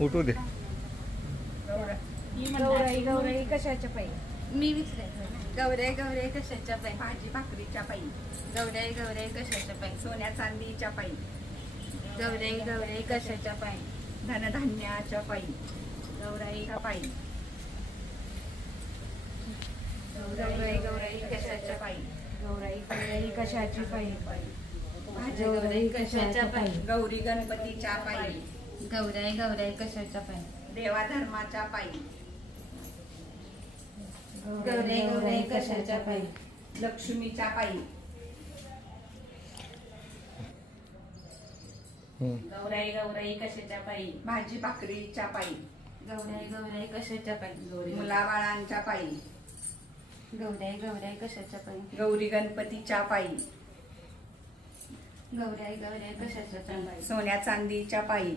उठू दे गौराई गौराई कशाच्या पाहिजे मी विचारायचं गौऱ्या गौऱ्या कशाच्या पायी? भाजी भाकरीच्या पायी. गौऱ्या गौऱ्या कशाच्या पायी? सोन्या चांदीच्या पायी. गौऱ्या गौऱ्या कशाच्या पायी? धनधान्याच्या पायी. गौराईच्या पायी. गौराई गौराई कशाच्या पायी? गौराई गौराई कशाची पायी? भाजी गौराई कशाच्या पायी? गौरी गणपतीच्या पायी. गौऱ्या गौऱ्या कशाच्या पायी? देवा धर्माच्या पायी. गौऱ्या गौऱ्या कशाच्या पायी? लक्ष्मीच्या पायी. गौराई गौराई कशाच्या पायी? भाजी भाकरीच्या पायी. गौऱ्या गौऱ्या कशाच्या पायी? मुलाबाळांच्या पायी. गौऱ्या गौऱ्या कशाच्या पायी? गौरी गणपतीच्या पायी. गौऱ्या गौऱ्या कशाच्या सोन्या चांदीच्या पायी.